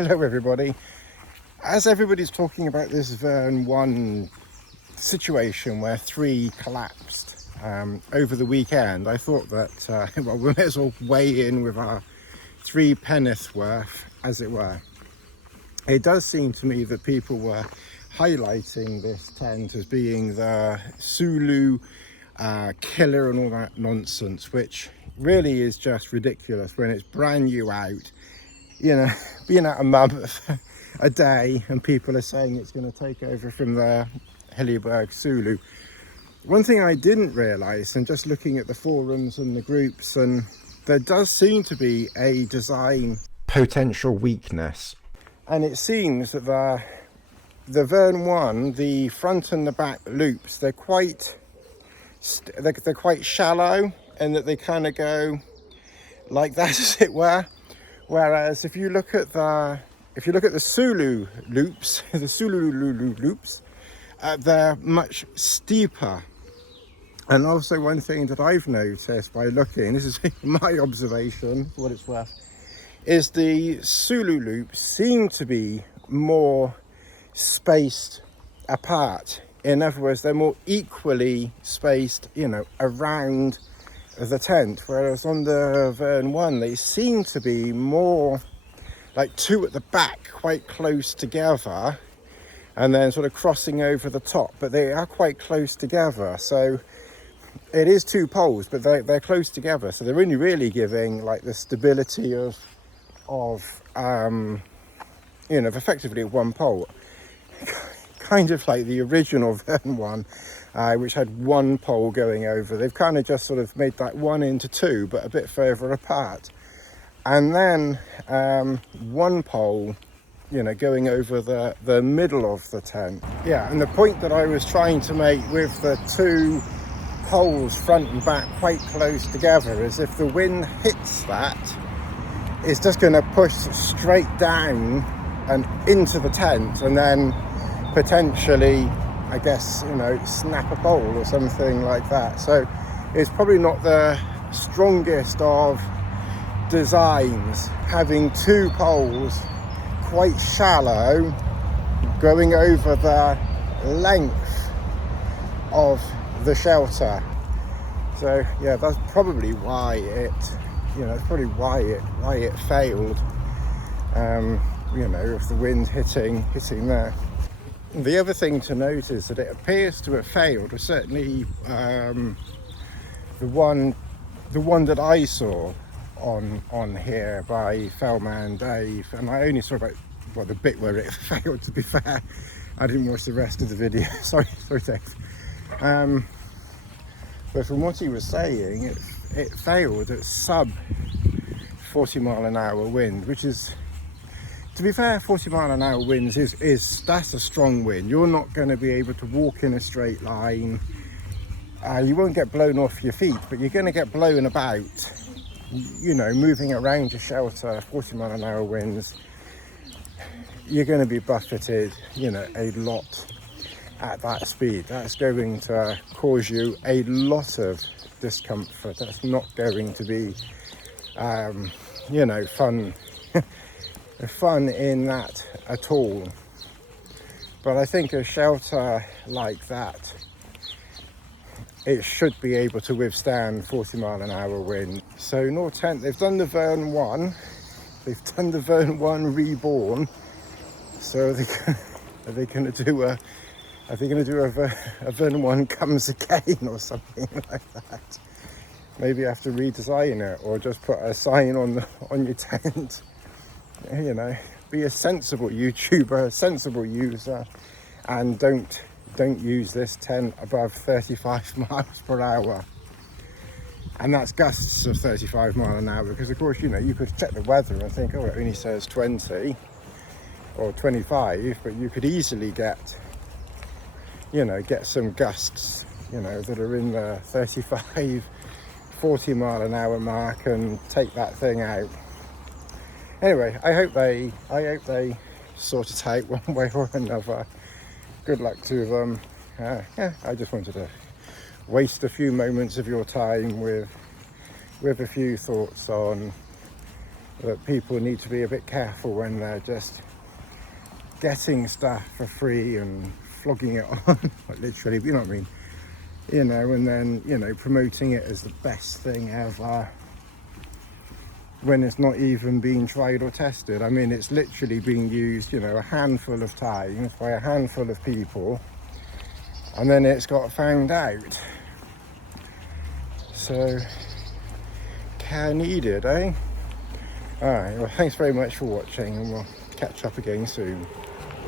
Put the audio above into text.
Hello everybody. As everybody's talking about this Vern 1 situation where 3 collapsed over the weekend, I thought that well, we may as well weigh in with our 3 penneth worth, as it were. It does seem to me that people were highlighting this tent as being the Soulo killer and all that nonsense, which really is just ridiculous when it's brand new out, you know, being out a month, a day, and people are saying it's going to take over from the Hilleberg Soulo. One thing I didn't realise, and just looking at the forums and the groups, and there does seem to be a design potential weakness, and it seems that the Vern 1, the front and the back loops, they're quite shallow, and that they kind of go like that, as it were. Whereas if you look at the Soulo loops, the Soulo loops, they're much steeper. And also one thing that I've noticed by looking, this is my observation for what it's worth, is the Soulo loops seem to be more spaced apart. In other words, they're more equally spaced, you know, around the tent, whereas on the Vern 1 they seem to be more like 2 at the back, quite close together, and then sort of crossing over the top, but they are quite close together. So it is 2 poles, but they're close together, so they're only really giving like the stability of you know, effectively 1 pole, kind of like the original Vern 1, which had 1 pole going over. They've kind of just sort of made that 1 into 2, but a bit further apart, and then 1 pole, you know, going over the middle of the tent. Yeah, and the point that I was trying to make with the 2 poles front and back quite close together is if the wind hits that, it's just going to push straight down and into the tent, and then potentially, I guess, you know, snap a pole or something like that. So it's probably not the strongest of designs, having 2 poles quite shallow going over the length of the shelter. So yeah, that's probably why it, you know, it's probably why it failed. You know, with the wind hitting there. The other thing to note is that it appears to have failed, or certainly the one that I saw on here by Fellman Dave, and I only saw about, well, the bit where it failed, to be fair. I didn't watch the rest of the video. sorry Dave. But from what he was saying, it failed at sub 40 mile an hour wind, which is, to be fair, 40 mile an hour winds that's a strong wind. You're not going to be able to walk in a straight line. You won't get blown off your feet, but you're going to get blown about, you know, moving around your shelter. 40 mile an hour winds, you're going to be buffeted, you know, a lot at that speed. That's going to cause you a lot of discomfort. That's not going to be you know, fun in that at all. But I think a shelter like that, it should be able to withstand 40 mile an hour wind. So Nortent, they've done the Vern 1, they've done the Vern 1 reborn. So are they going to do a Vern 1 comes again or something like that? Maybe have to redesign it, or just put a sign on your tent. You know, be a sensible YouTuber, a sensible user, and don't use this tent above 35 miles per hour. And that's gusts of 35 mile an hour, because of course, you know, you could check the weather and think, oh, it only says 20 or 25, but you could easily get some gusts, you know, that are in the 35, 40 mile an hour mark, and take that thing out. Anyway, I hope they sort it out one way or another. Good luck to them. Yeah, I just wanted to waste a few moments of your time with a few thoughts on that people need to be a bit careful when they're just getting stuff for free and flogging it on, like literally, you know what I mean, you know, and then, you know, promoting it as the best thing ever when it's not even being tried or tested. I mean, it's literally being used, you know, a handful of times by a handful of people, and then it's got found out. So, care needed, eh? Alright, well, thanks very much for watching, and we'll catch up again soon.